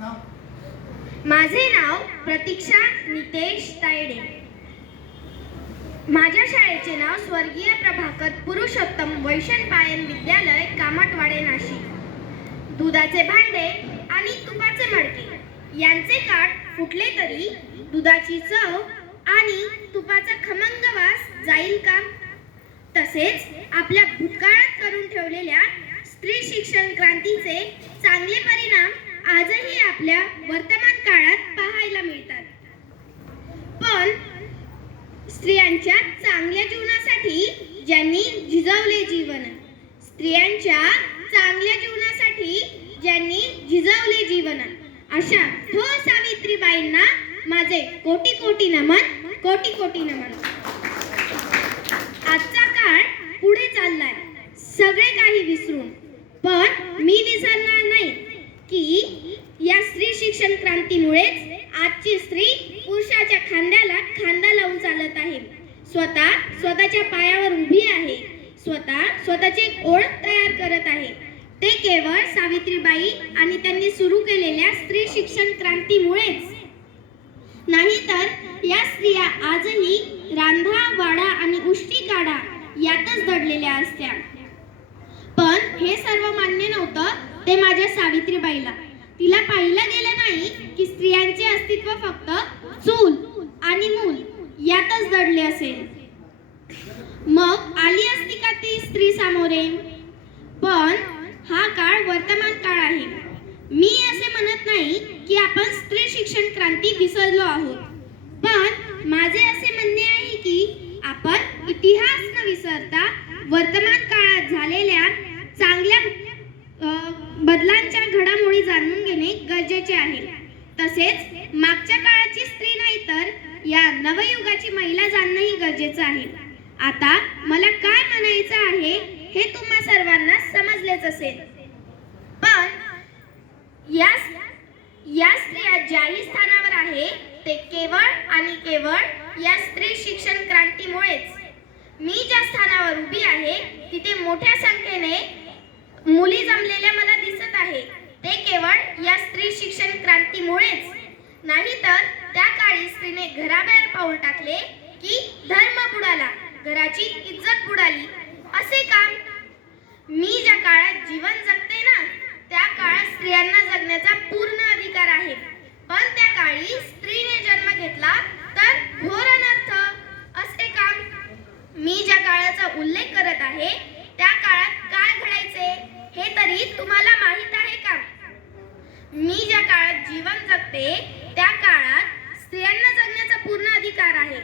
माझे नाव प्रतीक्षा नितेश तायडे. माझ्या शाळेचे नाव स्वर्गीय प्रभाकर पुरुषोत्तम वैशन पायन विद्यालय कामटवाडे नाशिक. दुधाचे भांडे आणि तुपाचे मडके. यांचे काठ फुटले तरी दुधाची चव आणि तुपाचा खमंग वास जाईल का? तसेच आपल्या भूतकाळात करून ठेवलेल्या स्त्री शिक्षण क्रांतीचे चांगले परिणाम आजही आपल्या वर्तमान काळात पाहायला मिळतात. पण स्त्रियांच्या चांगल्या जीवनासाठी ज्यांनी झिजवले जीवन स्त्रियांच्या चांगल्या जीवनासाठी ज्यांनी झिजवले जीवन अशा थो सावित्रीबाईंना माझे कोटी कोटी नमन कोटी कोटी नमन आजचा काळ पुढे चाललाय सगळे काही विसरून पण मी विसरणार नाही की या स्त्री शिक्षण क्रांतीमुळेच आजची स्त्री पुरुषाच्या खांद्याला खांदा लावून चालत आहे. स्वतः स्वतःच्या पायावर उभी आहे. स्वतः स्वतःची एक ओळख तयार करत आहे. ते केवळ सावित्रीबाई आणि त्यांनी सुरू केलेल्या स्त्री शिक्षण क्रांतीमुळेच. नाही तर या स्त्रिया आजही रांधा वाडा आणि उष्टी काढा यातच दडलेल्या असत्या. पण हे सर्व मान्य नव्हतं ते माझ्या सावित्रीबाईला. तिला पाहिलं गेलं नाही की स्त्रियांचे अस्तित्व फक्त चूल आणि मूल यातच दडले असेल. मग आली असती का ती स्त्री सामोरे? पण हा काळ वर्तमान काळ आहे. मी असे म्हणत नाही की आपण स्त्री शिक्षण क्रांती विसरलो आहोत. पण माझे असे म्हणणे आहे की आपण इतिहास न विसरता वर्तमान काळात झाले चांगल्या अ, बदलांच्या घडामोडी जाणून घेणे गरजेचे आहे तसेच मागच्या काळाची स्त्री नाही तर या नवयुगाची महिला जाणणंही गरजेचं आहे. आता मला काय म्हणायचं आहे हे तुम्हा सर्वांना समजलेच असेल. पण या या स्त्रिया ज्याही स्थानावर आहे ते केवळ आणि केवळ या स्त्री शिक्षण क्रांतीमुळेच. मी ज्या स्थानावर उभी आहे तिथे मोठ्या संख्येने मुली जमलेल्या मला दिसत आहे. ते केवळ या स्त्री शिक्षण क्रांतीमुळेच. नाही तर स्त्रीने घराबाहेर पाऊल टाकले की धर्म बुडाला घराची इज्जत बुडाली. असे काम मी ज्या काळात जीवन जगते ना त्या काळात स्त्रियांना जगण्याचा पूर्ण अधिकार आहे. पण त्या काळी स्त्रीने जन्म घेतला तर घोर अनर्थ. असे काम मी ज्या काळाचा उल्लेख करत आहे त्या काळात काय घडायचे हे तरी तुम्हाला माहीत आहे का? मी ज्या काळात जीवन जगते त्या काळात स्त्रियांना जगण्याचा पूर्ण अधिकार आहे.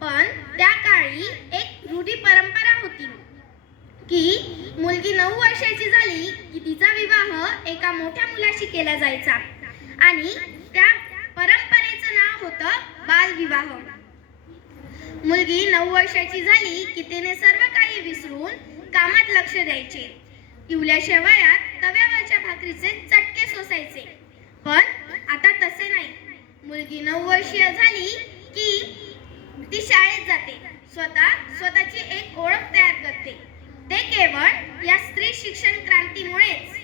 पण त्या काळी एक रूढी परंपरा होती की मुलगी नऊ वर्षाची झाली की तिचा विवाह एका मोठ्या मुलाशी केला जायचा. आणि त्या परंपरेचं नाव होतं बालविवाह. मुलगी नऊ वर्षाची झाली की तिने सर्व काही विसरून कामात लक्ष द्यायचे. इवल्याच्या वयात तव्यावरच्या भाकरीचे चटके सोसायचे. पण आता तसे नाही. मुलगी नऊ वर्षीय झाली की ती शाळेत जाते. स्वतः स्वतःची एक ओळख तयार करते. ते केवळ या स्त्री शिक्षण क्रांतीमुळेच.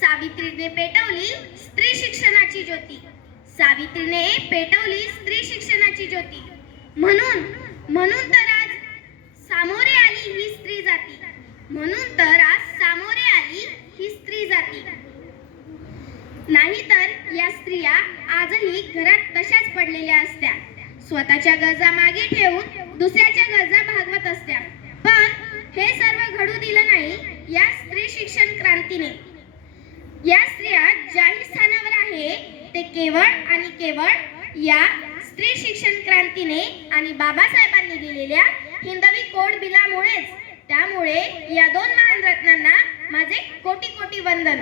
सावित्रीने पेटवली स्त्री शिक्षणाची ज्योती. सावित्रीने पेटवली स्त्री शिक्षणाची ज्योती. म्हणून म्हणून तर आज सामोरे आली ही स्त्री जाती. म्हणून तर आज सामोरे आली ही स्त्री जाती. नाहीतर या स्त्रिया आजही घरात तशाच पडलेल्या असत्या. स्वतःच्या गरजा मागे ठेवून दुसऱ्याच्या गरजा भागवत असत्या. पण हे सर्व घडू दिलं नाही या स्त्री शिक्षण क्रांतीने. या स्त्रिया ज्याही स्थानावर आहे ते केवळ आणि केवळ या स्त्री शिक्षण क्रांतीने आणि बाबासाहेबांनी दिलेल्या हिंदवी कोड बिलामुळेच. त्यामुळे या दोन महान रत्नांना माझे कोटी कोटी वंदन.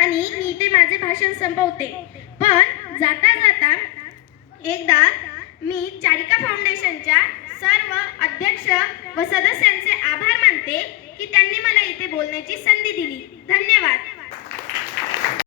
आणि मी ते माझे भाषण संपवते. पण जाता जाता एकदा मी चारिका फाउंडेशनच्या सर्व अध्यक्ष व सदस्यांचे आभार मानते की त्यांनी मला इथे बोलण्याची संधी दिली. धन्यवाद.